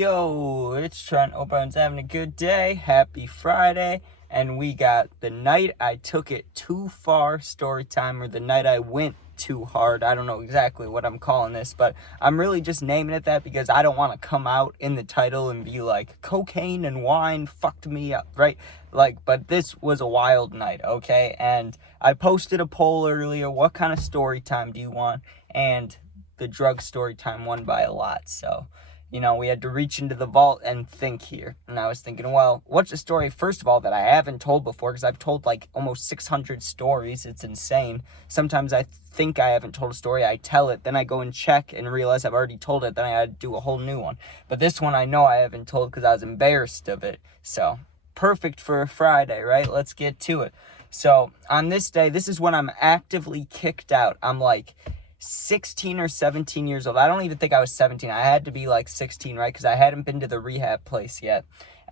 Yo, it's Trent. Hope everyone's having a good day. Happy Friday. And we got the night I took it too far story time, or the night I went too hard. I don't know exactly what I'm calling this, but I'm really just naming it that because I don't want to come out in the title and be like, cocaine and wine fucked me up, right? But this was a wild night, okay? And I posted a poll earlier, what kind of story time do you want? And the drug story time won by a lot, so we had to reach into the vault and think here. And I was thinking, well, what's a story, first of all, that I haven't told before? Because I've told like almost 600 stories. It's insane. Sometimes I think I haven't told a story. I tell it. Then I go and check and realize I've already told it. Then I had to do a whole new one. But this one I know I haven't told because I was embarrassed of it. So perfect for a Friday, right? Let's get to it. So on this day, this is when I'm actively kicked out. I'm like 16 or 17 years old. I don't even think I was 17. I had to be like 16, right? Because I hadn't been to the rehab place yet.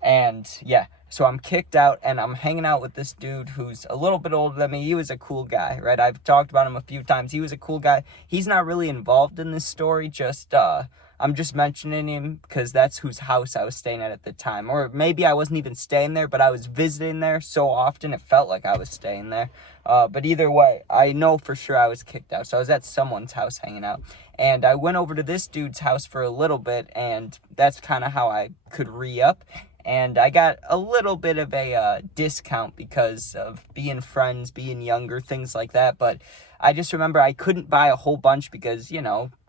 And yeah, so I'm kicked out and I'm hanging out with this dude who's a little bit older than me. He was a cool guy, right? I've talked about him a few times. He was a cool guy. He's not really involved in this story. I'm just mentioning him because that's whose house I was staying at the time. Or maybe I wasn't even staying there, but I was visiting there so often it felt like I was staying there. But either way, I know for sure I was kicked out. So I was at someone's house hanging out. And I went over to this dude's house for a little bit, and that's kind of how I could re-up. And I got a little bit of a discount because of being friends, being younger, things like that. But I just remember I couldn't buy a whole bunch because,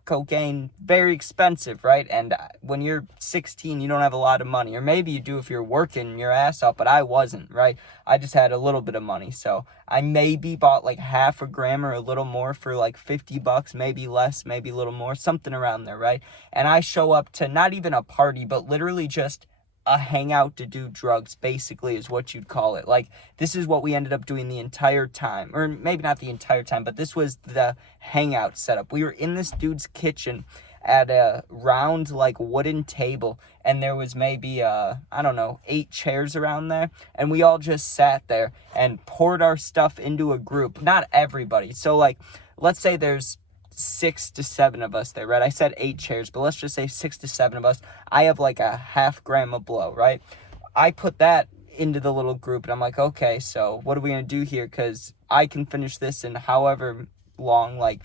cocaine, very expensive, right? And when you're 16, you don't have a lot of money. Or maybe you do if you're working your ass off, but I wasn't, right? I just had a little bit of money. So I maybe bought like half a gram or a little more for like $50, maybe less, maybe a little more, something around there, right? And I show up to not even a party, but literally just a hangout to do drugs, basically, is what you'd call it. Like, this is what we ended up doing the entire time, or maybe not the entire time, but this was the hangout setup. We were in this dude's kitchen at a round, like, wooden table, and there was maybe, 8 chairs around there, and we all just sat there and poured our stuff into a group. Not everybody. So, like, let's say there's 6 to 7 of us there, right? I said 8 chairs, but let's just say 6 to 7 of us. I have like a half gram of blow, right? I put that into the little group and I'm like, okay, so what are we going to do here? Because I can finish this in however long, like,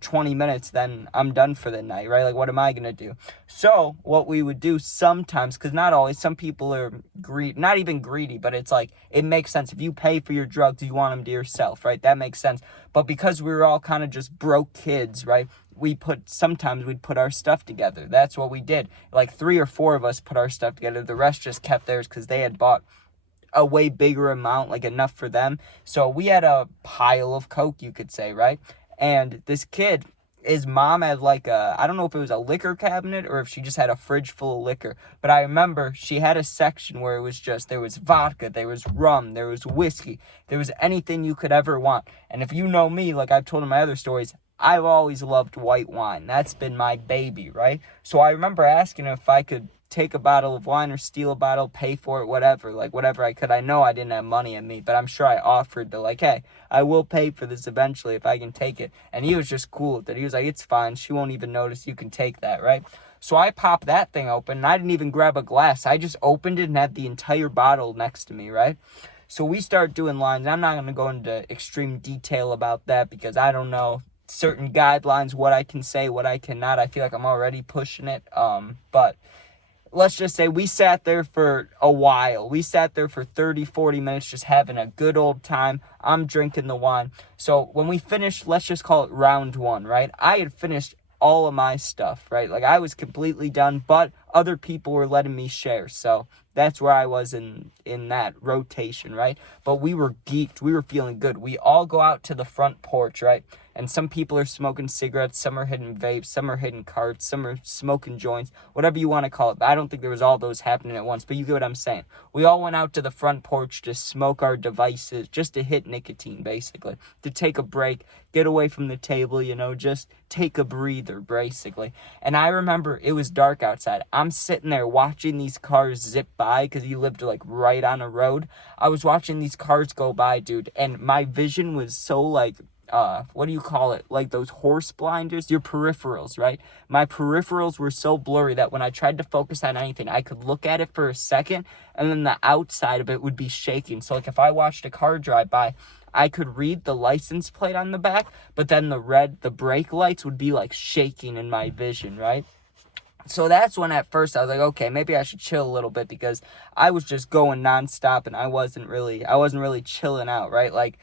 20 minutes, then I'm done for the night, right? Like, what am I going to do? So what we would do sometimes, because not always, some people are not even greedy, but it's like, it makes sense. If you pay for your drugs, you want them to yourself, right? That makes sense. But because we were all kind of just broke kids, right? Sometimes we'd put our stuff together. That's what we did. Like 3 or 4 of us put our stuff together. The rest just kept theirs because they had bought a way bigger amount, like enough for them. So we had a pile of Coke, you could say, right? And this kid, his mom had I don't know if it was a liquor cabinet or if she just had a fridge full of liquor. But I remember she had a section where it was there was vodka, there was rum, there was whiskey, there was anything you could ever want. And if you know me, like I've told in my other stories, I've always loved white wine. That's been my baby, right? So I remember asking her if I could take a bottle of wine or steal a bottle, pay for it, whatever I could. I know I didn't have money on me, but I'm sure I offered to hey, I will pay for this eventually if I can take it. And he was just cool with it. He was like, it's fine. She won't even notice. You can take that, right? So I popped that thing open and I didn't even grab a glass. I just opened it and had the entire bottle next to me, right? So we start doing lines. I'm not going to go into extreme detail about that because I don't know certain guidelines, what I can say, what I cannot. I feel like I'm already pushing it. But let's just say we sat there for a while. We sat there for 30, 40 minutes just having a good old time. I'm drinking the wine. So when we finished, let's just call it round 1, right? I had finished all of my stuff, right? Like I was completely done, but other people were letting me share. So that's where I was in that rotation, right? But we were geeked. We were feeling good. We all go out to the front porch, right? And some people are smoking cigarettes, some are hitting vapes, some are hitting carts, some are smoking joints, whatever you want to call it. I don't think there was all those happening at once, but you get what I'm saying. We all went out to the front porch to smoke our devices, just to hit nicotine, basically, to take a break, get away from the table, just take a breather, basically. And I remember it was dark outside. I'm sitting there watching these cars zip by because he lived right on a road. I was watching these cars go by, dude, and my vision was so what do you call it? Like those horse blinders, your peripherals, right? My peripherals were so blurry that when I tried to focus on anything, I could look at it for a second and then the outside of it would be shaking. So like if I watched a car drive by, I could read the license plate on the back, but then the brake lights would be like shaking in my vision, right? So that's when at first I was like, okay, maybe I should chill a little bit, because I was just going nonstop and I wasn't really chilling out, right? Like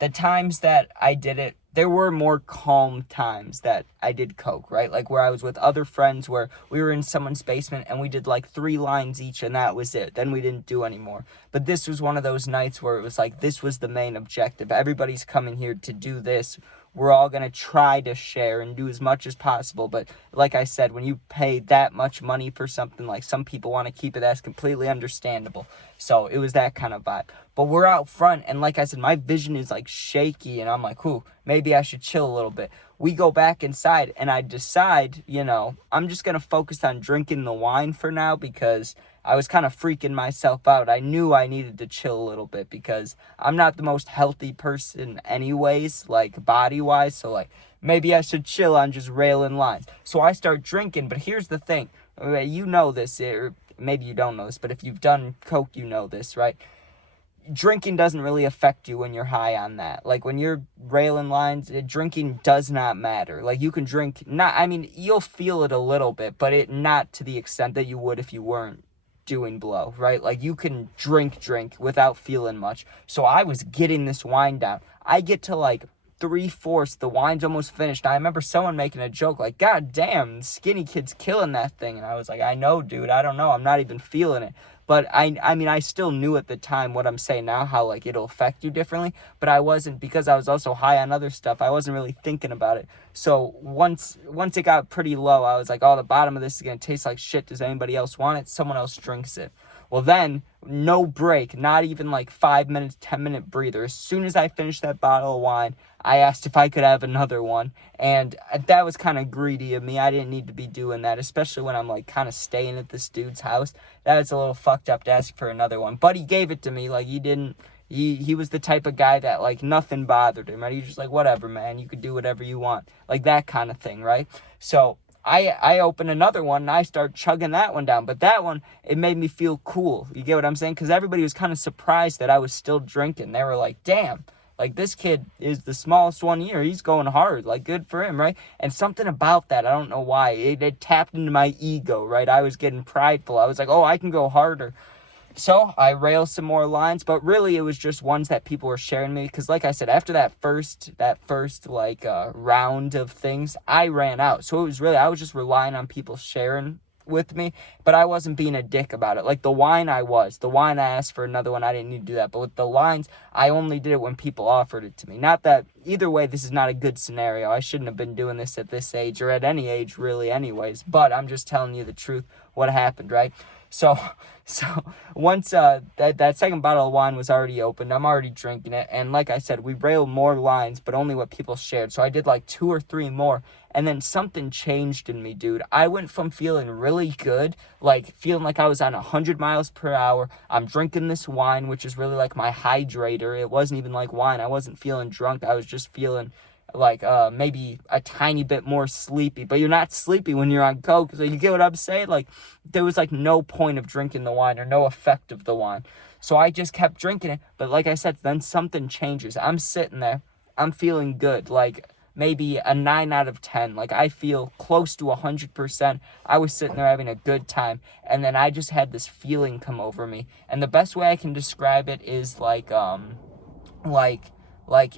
the times that I did it, there were more calm times that I did coke, right? Like where I was with other friends, where we were in someone's basement and we did like 3 lines each and that was it. Then we didn't do anymore. But this was one of those nights where it was like, this was the main objective. Everybody's coming here to do this. We're all going to try to share and do as much as possible. But like I said, when you pay that much money for something, like some people want to keep it, that's completely understandable. So it was that kind of vibe. But we're out front, and like I said, my vision is like shaky, and I'm like, maybe I should chill a little bit. We go back inside, and I decide, I'm just going to focus on drinking the wine for now, because I was kind of freaking myself out. I knew I needed to chill a little bit, because I'm not the most healthy person anyways, like body-wise, so like maybe I should chill on just railing lines. So I start drinking, but here's the thing. You know this, or maybe you don't know this, but if you've done coke, you know this, right? Drinking doesn't really affect you when you're high on that. Like when you're railing lines, drinking does not matter. Like you can drink, you'll feel it a little bit, but it not to the extent that you would if you weren't doing blow, right? Like you can drink without feeling much. So I was getting this wine down. I get to like 3/4, the wine's almost finished. I remember someone making a joke like, God damn, skinny kid's killing that thing. And I was like, I know, dude, I don't know. I'm not even feeling it. But I still knew at the time what I'm saying now, how like it'll affect you differently. But I wasn't, because I was also high on other stuff. I wasn't really thinking about it. So once it got pretty low, I was like, oh, the bottom of this is going to taste like shit. Does anybody else want it? Someone else drinks it. Well, then, no break, not even like 5 minutes, 10-minute breather. As soon as I finished that bottle of wine, I asked if I could have another one. And that was kind of greedy of me. I didn't need to be doing that, especially when I'm like kind of staying at this dude's house. That was a little fucked up to ask for another one. But he gave it to me. Like he was the type of guy that like nothing bothered him, right? He was just like, whatever, man, you could do whatever you want. Like that kind of thing, right? So I open another one and I start chugging that one down. But that one, it made me feel cool. You get what I'm saying? Because everybody was kind of surprised that I was still drinking. They were like, damn, like this kid is the smallest one here. He's going hard. Like good for him, right? And something about that, I don't know why, it tapped into my ego, right? I was getting prideful. I was like, oh, I can go harder. So I railed some more lines, but really it was just ones that people were sharing me. Because like I said, after that first like round of things, I ran out. So it was really, I was just relying on people sharing with me, but I wasn't being a dick about it. Like the wine I asked for another one. I didn't need to do that. But with the lines, I only did it when people offered it to me. Not that, either way, this is not a good scenario. I shouldn't have been doing this at this age, or at any age really anyways. But I'm just telling you the truth, what happened, right? So once that second bottle of wine was already opened, I'm already drinking it, and like I said, we railed more lines, but only what people shared. So I did like 2 or 3 more, and then something changed in me, dude. I went from feeling really good, like feeling like I was on 100 miles per hour. I'm drinking this wine, which is really like my hydrator. It wasn't even like wine. I wasn't feeling drunk. I was just feeling like maybe a tiny bit more sleepy. But you're not sleepy when you're on coke, so you get what I'm saying? Like there was like no point of drinking the wine, or no effect of the wine. So I just kept drinking it. But like I said, then something changes. I'm sitting there, I'm feeling good, like maybe a 9 out of 10. Like I feel close to 100%. I was sitting there having a good time, and then I just had this feeling come over me. And the best way I can describe it is like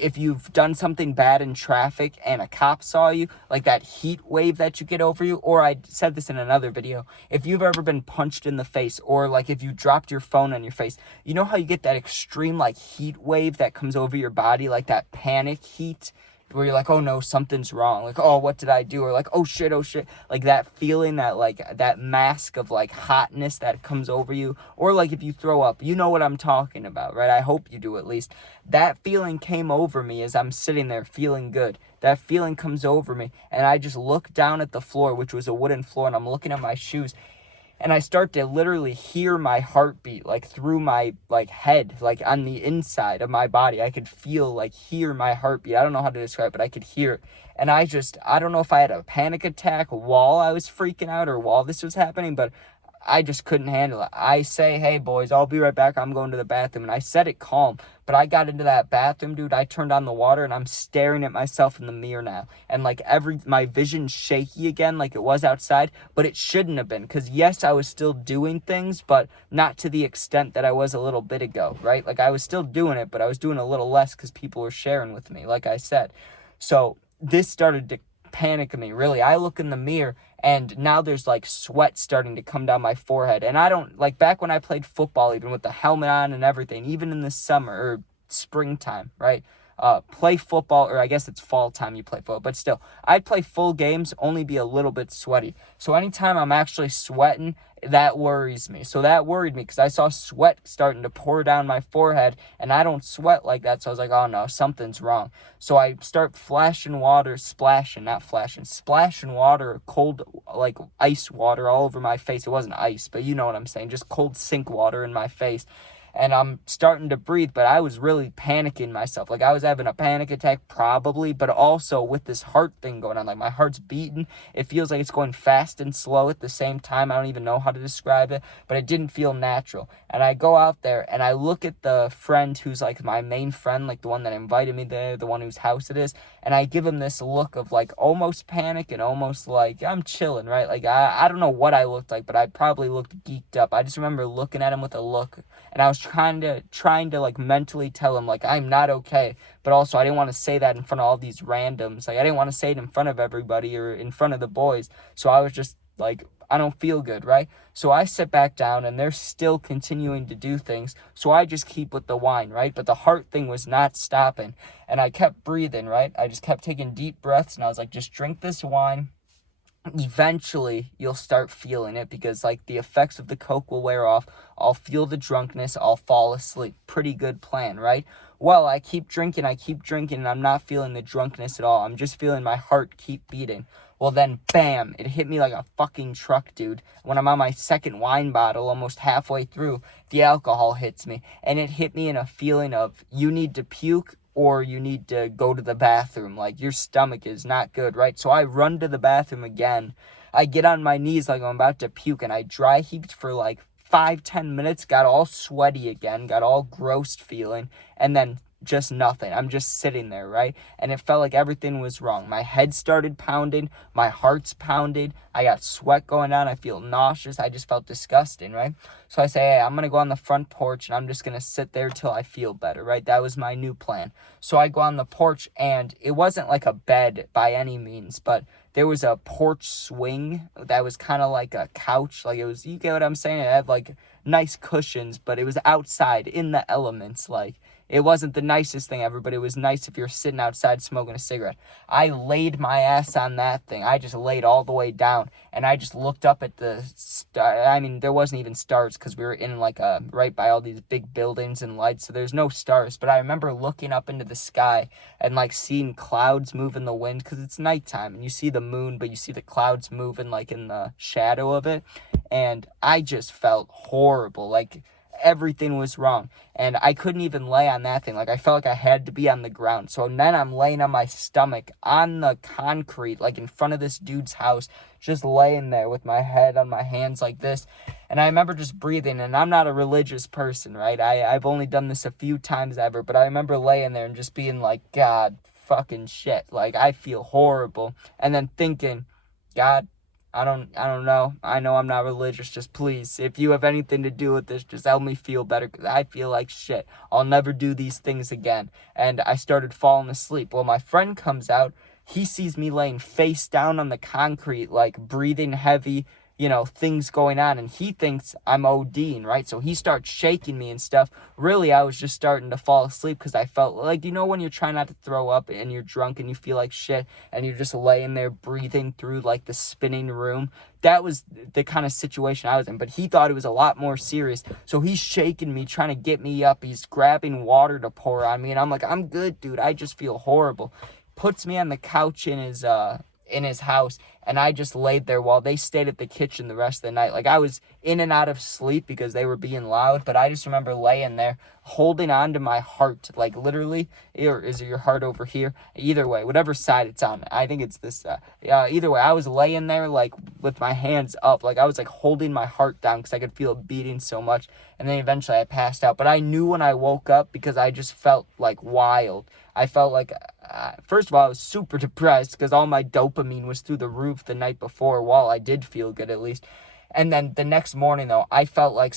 if you've done something bad in traffic and a cop saw you, like that heat wave that you get over you. Or I said this in another video, if you've ever been punched in the face, or like if you dropped your phone on your face, you know how you get that extreme like heat wave that comes over your body, like that panic heat, where you're like, oh no, something's wrong. Like, oh, what did I do? Or like, oh shit. Like that feeling, that like that mask of like hotness that comes over you. Or like if you throw up, you know what I'm talking about, right? I hope you do at least. That feeling came over me as I'm sitting there feeling good. That feeling comes over me, and I just look down at the floor, which was a wooden floor, and I'm looking at my shoes. and I start to literally hear my heartbeat, like, through my, like, head, like, on the inside of my body. I could feel, like, hear my heartbeat. I don't know how to describe it, but I could hear it. And I don't know if I had a panic attack while I was freaking out or while this was happening, but I just couldn't handle it. I say, hey, boys, I'll be right back. I'm going to the bathroom. And I said it calm, but I got into that bathroom, dude. I turned on the water, and I'm staring at myself in the mirror now. And, like, my vision's shaky again like it was outside, but it shouldn't have been. Because, yes, I was still doing things, but not to the extent that I was a little bit ago, right? Like, I was still doing it, but I was doing a little less because people were sharing with me, like I said. So this started to panic me, really. I look in the mirror, and now there's, like, sweat starting to come down my forehead. And I don't, like, back when I played football, even with the helmet on and everything, even in the summer or springtime, right? Play football, or I guess it's fall time you play football, but still, I'd play full games, only be a little bit sweaty. So anytime I'm actually sweating, that worries me. So that worried me because I saw sweat starting to pour down my forehead, and I don't sweat like that. So I was like, oh no, something's wrong. So I start splashing water, cold, like, ice water all over my face. It wasn't ice, but you know what I'm saying, just cold sink water in my face. And I'm starting to breathe, but I was really panicking myself. Like, I was having a panic attack probably, but also with this heart thing going on. Like, my heart's beating. It feels like it's going fast and slow at the same time. I don't even know how to describe it, but it didn't feel natural. And I go out there, and I look at the friend who's, like, my main friend, like, the one that invited me there, the one whose house it is, and I give him this look of, like, almost panic and almost, like, I'm chilling, right? Like, I don't know what I looked like, but I probably looked geeked up. I just remember looking at him with a look, and I was trying to like mentally tell him, like, I'm not okay, but also I didn't want to say that in front of all these randoms. Like, I didn't want to say it in front of everybody or in front of the boys. So I was just like, I don't feel good, right? So I sit back down, and they're still continuing to do things. So I just keep with the wine, right? But the heart thing was not stopping, and I kept breathing, right? I just kept taking deep breaths, and I was like, just drink this wine. Eventually you'll start feeling it, because, like, the effects of the coke will wear off. I'll feel the drunkenness, I'll fall asleep. Pretty good plan, right? Well, I keep drinking, and I'm not feeling the drunkenness at all. I'm just feeling my heart keep beating. Well, then, bam, it hit me like a fucking truck, dude. When I'm on my second wine bottle, almost halfway through, the alcohol hits me, and it hit me in a feeling of, you need to puke or you need to go to the bathroom. Like, your stomach is not good, right? So I run to the bathroom again. I get on my knees like I'm about to puke, and I dry heaved for like 5-10 minutes, got all sweaty again, got all gross feeling, and then just nothing. I'm just sitting there, right? And it felt like everything was wrong. My head started pounding, my heart's pounded, I got sweat going down, I feel nauseous, I just felt disgusting, right? So I say, hey, I'm gonna go on the front porch, and I'm just gonna sit there till I feel better, right? That was my new plan. So I go on the porch, and it wasn't like a bed by any means, but there was a porch swing that was kind of like a couch. Like, it was, you get what I'm saying? It had like nice cushions, but it was outside in the elements. Like, it wasn't the nicest thing ever, but it was nice if you're sitting outside smoking a cigarette. I laid my ass on that thing. I just laid all the way down, and I just looked up at the star. I mean, there wasn't even stars because we were in like right by all these big buildings and lights, so there's no stars. But I remember looking up into the sky and like seeing clouds move in the wind, because it's nighttime and you see the moon, but you see the clouds moving like in the shadow of it. And I just felt horrible. Like, everything was wrong, and I couldn't even lay on that thing. Like, I felt like I had to be on the ground. So then I'm laying on my stomach on the concrete, like in front of this dude's house, just laying there with my head on my hands like this. And I remember just breathing, and I'm not a religious person, right? I've only done this a few times ever, but I remember laying there and just being like, God, fucking shit, like, I feel horrible. And then thinking, God, I don't know. I know I'm not religious. Just please, if you have anything to do with this, just help me feel better, because I feel like shit. I'll never do these things again. And I started falling asleep. Well, my friend comes out. He sees me laying face down on the concrete, like breathing heavy, things going on, and he thinks I'm ODing, right? So he starts shaking me and stuff. Really, I was just starting to fall asleep because I felt like, when you're trying not to throw up and you're drunk and you feel like shit and you're just laying there breathing through like the spinning room. That was the kind of situation I was in, but he thought it was a lot more serious. So he's shaking me, trying to get me up. He's grabbing water to pour on me, and I'm like, I'm good, dude. I just feel horrible. Puts me on the couch in his house, and I just laid there while they stayed at the kitchen the rest of the night. Like, I was in and out of sleep because they were being loud, but I just remember laying there holding on to my heart, like literally, or is it your heart over here? Either way, whatever side it's on. I think it's this either way, I was laying there like with my hands up, like I was like holding my heart down because I could feel it beating so much. And then eventually I passed out, but I knew when I woke up because I just felt like wild. I felt like, first of all, I was super depressed because all my dopamine was through the roof the night before, while I did feel good at least. And then the next morning, though, I felt like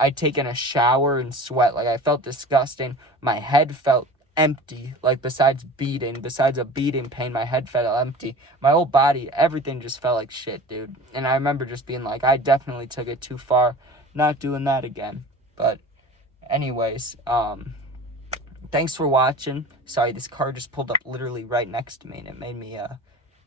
I'd taken a shower and sweat. Like, I felt disgusting. My head felt empty. Like, besides a beating pain, my head felt empty. My whole body, everything just felt like shit, dude. And I remember just being like, I definitely took it too far. Not doing that again. But anyways, thanks for watching. Sorry, this car just pulled up literally right next to me, and it made me,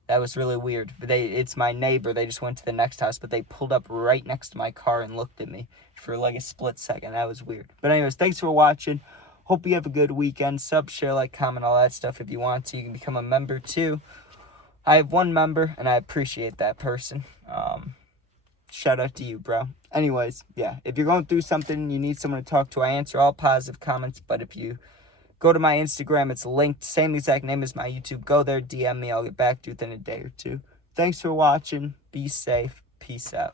that was really weird. It's my neighbor. They just went to the next house, but they pulled up right next to my car and looked at me for like a split second. That was weird. But anyways, thanks for watching. Hope you have a good weekend. Sub, share, like, comment, all that stuff if you want to. You can become a member too. I have one member, and I appreciate that person. Shout out to you, bro. Anyways, yeah, if you're going through something, you need someone to talk to, I answer all positive comments. But if you go to my Instagram, it's linked, same exact name as my YouTube. Go there, DM me. I'll get back to you within a day or two. Thanks for watching. Be safe. Peace out.